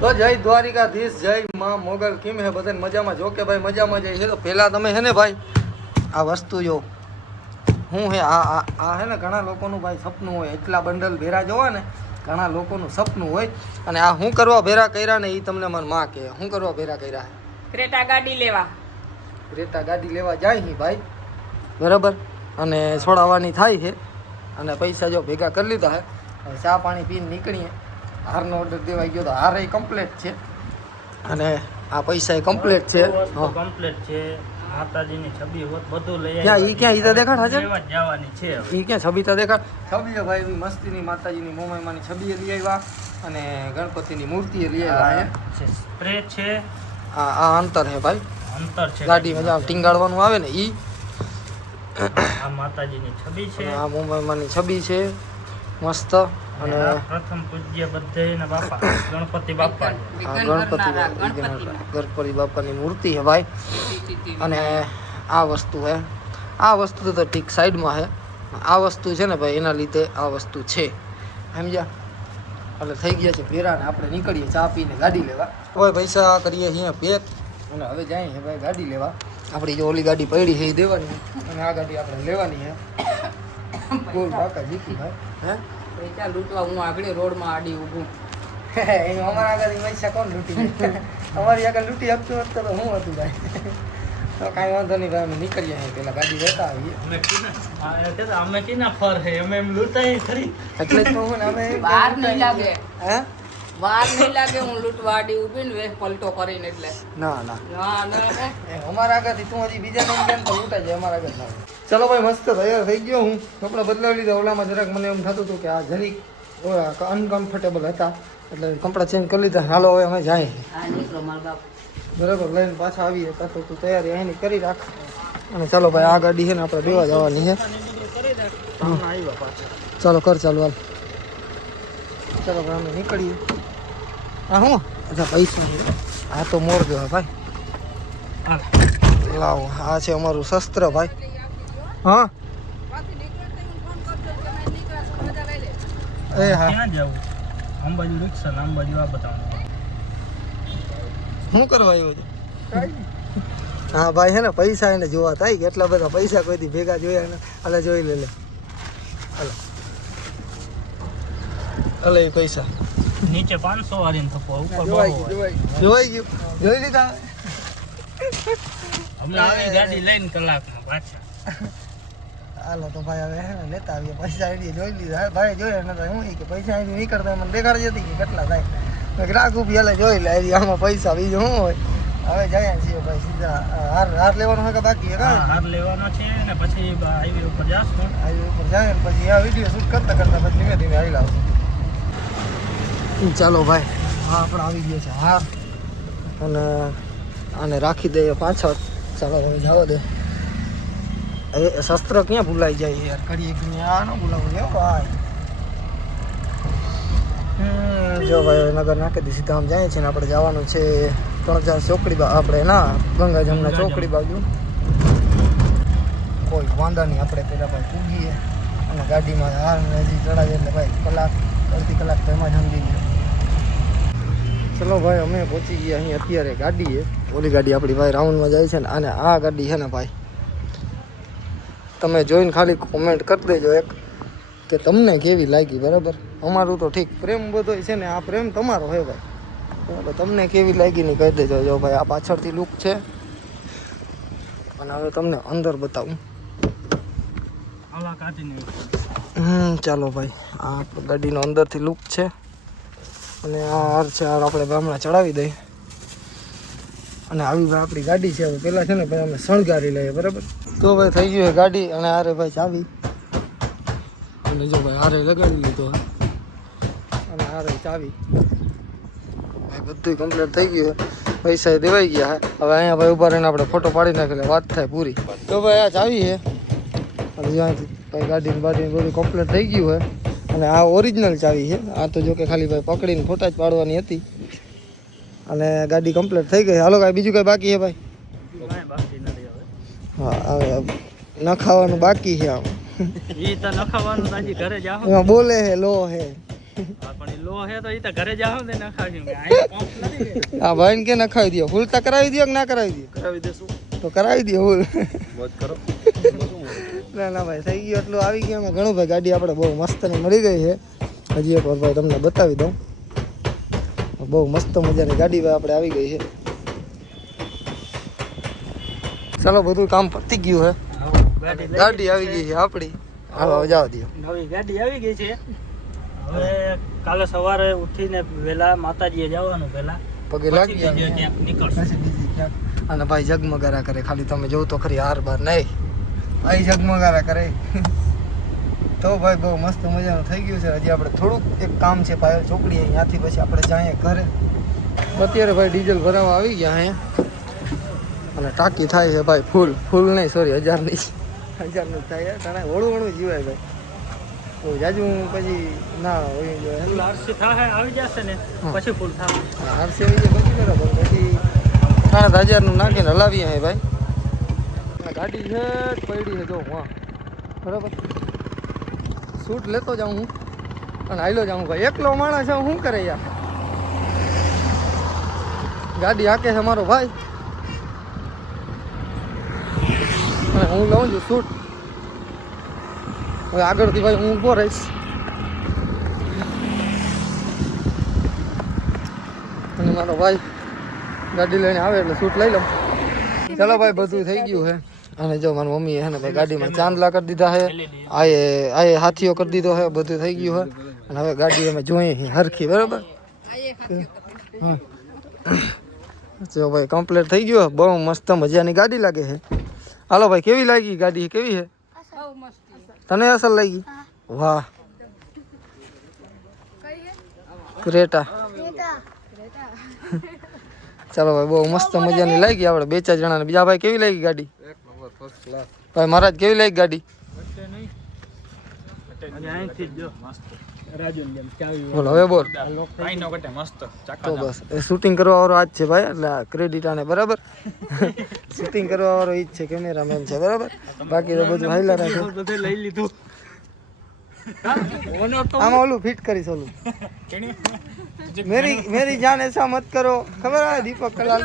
તો જય દ્વારિકાધીશ, જય માં મોગલ. કેમ હે બધાને મજામાં? જો કે ભાઈ મજામાં જાય છે. તો પહેલાં તમે હે ને ભાઈ આ વસ્તુ જો હું હે આ હે ને ઘણા લોકોનું ભાઈ સપનું હોય, એટલા બંડલ ભેરા જોવા ને ઘણા લોકોનું સપનું હોય. અને આ હું કરવા ભેરા કર્યા ને એ તમને મને માં કહે. શું કરવા ભેરા કર્યા? ક્રેટા ગાડી લેવા. ક્રેટા ગાડી લેવા જાય હી ભાઈ, બરાબર. અને છોડાવવાની થાય છે અને પૈસા જો ભેગા કરી લીધા હે. હવે ચા પાણી પીને નીકળીએ. હારનો ઓર્ડર દેવાઈ ગયો તો હાર એ કમ્પ્લીટ છે અને આ પૈસા એ કમ્પ્લીટ છે. કમ્પ્લીટ છે. માતાજીની છબી હોત બધું લઈ ક્યાં ઈ ક્યાં ઈ તો દેખાડ હાજર જવાની છે. ઈ ક્યાં છબી તો દેખાડ. છબી ભાઈ એવી મસ્તીની માતાજીની મોમાઈમાની છબી લઈ આવ્યા અને ગણપતિની મૂર્તિ લઈ આવ્યા છે. સ્પ્રે છે. આ અંતર હે ભાઈ, અંતર છે. ગાડીમાં જ્યાં ટીંગાડવાનું આવે ને ઈ. આ માતાજીની છબી છે. આ મોમાઈમાની છબી છે મસ્ત. અને પ્રથમ પૂજ્ય બધેના બાપા ગણપતિ બાપા, ગણપતિ બાપાની મૂર્તિ છે ભાઈ. અને આ વસ્તુ હે, આ વસ્તુ તો ઠીક સાઈડમાં હે. આ વસ્તુ છે ને ભાઈ એના લીધે આ વસ્તુ છે, સમજ્યા? એટલે થઈ ગયા છે ભેરા ને આપણે નીકળીએ ચા પીને ગાડી લેવા. હવે પૈસા કરીએ અહીંયા પેક અને હવે જાય છે ભાઈ ગાડી લેવા. આપણી જો ઓલી ગાડી પડી છે એ દેવાની અને આ ગાડી આપણે લેવાની છે. ગોલ બાકા જીતી ભાઈ. હે પૈસા લૂંટવા હું આગળ રોડમાં આડી ઊભું. અમારા આગળ પૈસા કોણ લૂંટી? અમારી આગળ લૂંટી આપતું હોત તો હું હતું ભાઈ. તો કાંઈ વાંધો નહીં ભાઈ, અમે નીકળીએ અહીં પેલા ગાડી લેતા આવીએ. અમે કેના ફર હે અમે એમ લૂંટાઈ ખરી. એટલે જ કહું ને અમે વાર નહીં લાગે, હે વાર નહીં લાગે હું લૂંટવા આડી ઊભી ને વેહ પલટો કરીને. એટલે ના ના ના ના અમારા આગળથી તું હજી બીજા નામ કેમ તો લૂંટાઈ જાય અમારા આગળ ના. ચલો ભાઈ મસ્ત તૈયાર થઈ ગયો હું. કપડાં બદલાવી લીધા. ઓલામાં જરાક મને એમ થતું હતું કે આ જરીક અનકમ્ફર્ટેબલ હતા એટલે કપડાં ચેન્જ કરી લીધા. હાલો હવે અમે જાય હા નીકળો મારા બાપ. બરાબર, લઈને પાછા આવીએ. પાછો તું તૈયારી અહીંની કરી રાખ. અને ચાલો ભાઈ આ ગાડી છે ને આપણે બેવા જવાની છે. ચાલો કર ચાલો હાલ. ચાલો ભાઈ અમે નીકળીએ. હા હું અચ્છા પૈસા છે. આ તો મોર ગયો ભાઈ. લાવો આ છે અમારું શસ્ત્ર ભાઈ. હા એ હા ક્યાં જવું? અંબાજુ રિક્ષા ને અંબાજુ આ બતાવું. શું કરવા આવ્યો છે? હા ભાઈ છે ને પૈસા એને જોવા થાય. કેટલા બધા પૈસા કોઈથી ભેગા જોયા ને. હાલે જોઈ લે. હાલો હાલે એ પૈસા નીચે 500 વાળીને થપો, ઉપર જોઈ ગયું. જોઈ લીધા. અમે આવી ગાડી લઈને કલાકમાં પાછા. હાલો તો ભાઈ હવે હે ને લેતા આવીએ. પૈસા એની જોઈ લીધા. ભાઈ જોયા નતા. હું કે પૈસા એની નીકળતા મને દેખાડી જતી કે કેટલા થાય. મેં ગ્રાહક ઉભી હાલે જોઈ લે. આમાં પૈસા બીજું શું હોય. હવે જઈએ છીએ ભાઈ સીધા. હાર લેવાનો હોય કે બાકી હે? હાર લેવાનો છે ને પછી હાઈવે ઉપર જાશું. હાઈવે ઉપર જાય ને પછી આ વિડીયો શૂટ કરતા પછી ધીમે ધીમે આવી લાવશું. ચાલો ભાઈ હા આપણે આવી ગયા છે હાર. અને આને રાખી દઈએ પાછળ. ચાલો હવે જવા દે. એ શસ્ત્ર ક્યાં ભૂલાઈ જાય યાર? કરીએ આ ન ભૂલાવું છે ભાઈ. જો ભાઈ નગર નાખી દી સીધા આમ જાય છે ને આપણે જવાનું છે 3-4 ચોકડી આપણે ના ગંગા જમના ચોકડી બાજુ. કોઈ વાંધા નહીં, આપણે પેલા ભાઈ પૂગીએ અને ગાડીમાં હાર હજી ચડાવીએ એટલે ભાઈ કલાક અડધી કલાક તો એમાં જ સમજી ગયો. ચલો ભાઈ અમે પહોંચી ગયા અહીં અત્યારે ગાડીએ. ઓલી ગાડી આપણી ભાઈ રાઉન્ડમાં જાય છે ને અને આ ગાડી છે ને ભાઈ તમે જોઈને ખાલી કોમેન્ટ કરી દેજો એક કે તમને કેવી લાગી. બરાબર, અમારું તો ઠીક પ્રેમ બધો છે ને, આ પ્રેમ તમારો હે ભાઈ. બરાબર, તમને કેવી લાગી ને કહી દેજો. જો ભાઈ આ પાછળથી લુક છે અને હવે તમને અંદર બતાવું. ચાલો ભાઈ આ ગાડીનો અંદરથી લુક છે અને આ હાર છે. હાર આપણે હમણાં ચડાવી દઈએ અને આવી ભાઈ આપણી ગાડી છે. હવે પહેલાં છે ને ભાઈ અમે શણગારી લઈએ. બરાબર, તો ભાઈ થઈ ગયું ગાડી અને હારે ભાઈ ચાવી અને જો ભાઈ હારે લગાવી લીધો અને હારે ચાવી ભાઈ બધું કમ્પ્લીટ થઈ ગયું. પૈસા દેવાઈ ગયા. હવે અહીંયા ભાઈ ઉભા રહીને આપણે ફોટો પાડી નાખીએ વાત થાય પૂરી. તો ભાઈ આ ચાવી છે અને જ્યાંથી ભાઈ ગાડીને બાડીને બધું કમ્પ્લીટ થઈ ગયું હોય. અને આ ઓરિજિનલ ચાવી છે. આ તો જો કે ખાલી ભાઈ પકડીને ફોટા જ પાડવાની હતી અને ગાડી કમ્પ્લીટ થઈ ગઈ. હાલો કાંઈ બીજું કાંઈ બાકી છે ભાઈ? હા હવે નખાવાનું બાકી છે. આમ ઈ તો નખાવાનું તાજી ઘરે જાવ. એમાં બોલે હે લો હે પણ એ લો હે તો એ તો ઘરે જાવ ને નખાવ્યું કે આ પંપ નથી ને. આ ભાઈને કે નખાવી દો ફૂલ તો કરાવી દો કે ના કરાવી દો કરાવી દેશું તો કરાવી દો ફૂલ મોજ કરો. ના ના ભાઈ થઈ ગયું એટલું આવી ગયું ઘણું ભાઈ ગાડી આપણે બહુ મસ્તની મળી ગઈ છે હજી એક વાર ભાઈ તમને બતાવી દઉં બહુ મસ્ત મજાની ગાડી ભાઈ આપણે આવી ગઈ છે ચાલો બધું કામ પતી ગયું છે ગાડી આવી ગઈ છે આપણી હાલો જવા દો નવી ગાડી આવી ગઈ છે. હવે કાલે સવારે ઉઠીને વહેલા માતાજીએ જવાનું પહેલા પગે લાગી પછી બીજે જાય ક્યાંક નીકળશે. પછી બીજી ક્યાંક અને ભાઈ જગમગારા કરે ખાલી તમે જોવો તો ખરી હાર બાર નહીં ભાઈ જગમગારા કરે તો ભાઈ બહુ મસ્ત મજાનું થઈ ગયું છે હજી આપણે થોડુંક એક કામ છે પાયલ ચોકડી અહીંયાથી પછી આપણે જઈએ ઘરે અત્યારે ભાઈ ડીઝલ ભરાવા આવી ગયા અહીંયા અને ટાંકી થાય છે ભાઈ ફૂલ નહીં સોરી 1000ની થાય તને ઓળું ઓળું જીવાય ભાઈ તો જાજુ પછી ના હોય ફૂલ આરસી થાય આવી જશે ને પછી ફૂલ થાય. આરસી આવી જાય પછી બરાબર પછી 3000નું નાખીને હલાવીએ હે ભાઈ અને ગાડી છે પડી છે જો હા બરાબર શૂટ લેતો જાઉં હું અને હાઈલો જાઉં ભાઈ એકલો માણસ છે શું કરે યાર ગાડી હાકે છે મારો ભાઈ અને હું લઉં છું શૂટ હવે આગળથી ભાઈ હું ઊભો રહીશ અને મારો ભાઈ ગાડી લઈને આવે એટલે શૂટ લઈ લઉં ચાલો ભાઈ બધું થઈ ગયું છે અને જો મારી મમ્મીએ છે ને ભાઈ ગાડીમાં ચાંદલા કરી દીધા છે આએ હાથીઓ કરી દીધો છે બધું થઈ ગયું છે અને હવે ગાડી અમે જોઈએ હરખી બરાબર હા જો ભાઈ કમ્પ્લીટ થઈ ગયું બહુ મસ્ત મજાની ગાડી લાગે છે હાલો ભાઈ કેવી લાગી ગાડી કેવી છે બહુ મસ્ત તને અસલ લાગી વાહ ક્રેટા ચાલો ભાઈ બહુ મસ્ત મજાની લાગી આપણે 2-4 જણાને બીજા ભાઈ કેવી લાગી ગાડી ભાઈ મહારાજ કેવી લાગી ગાડી અહીંથી જ જો મસ્ત રાજુન જેમ ચાવી બોલ હવે બોલ કાઈ નો કટે મસ્ત તો બસ એ શૂટિંગ કરવા વાળો આજ છે ભાઈ એટલે ક્રેડિટ આને બરાબર શૂટિંગ કરવા વાળો ઈ જ છે કેમેરામેન છે બરાબર બાકી તો બધું હાઈલા રાખે બધું લઈ લીધું. આમાં ઓલું ફિટ કરીશ ઓલું मेरी जान ऐसा मत करो खबर है दीपक कलाल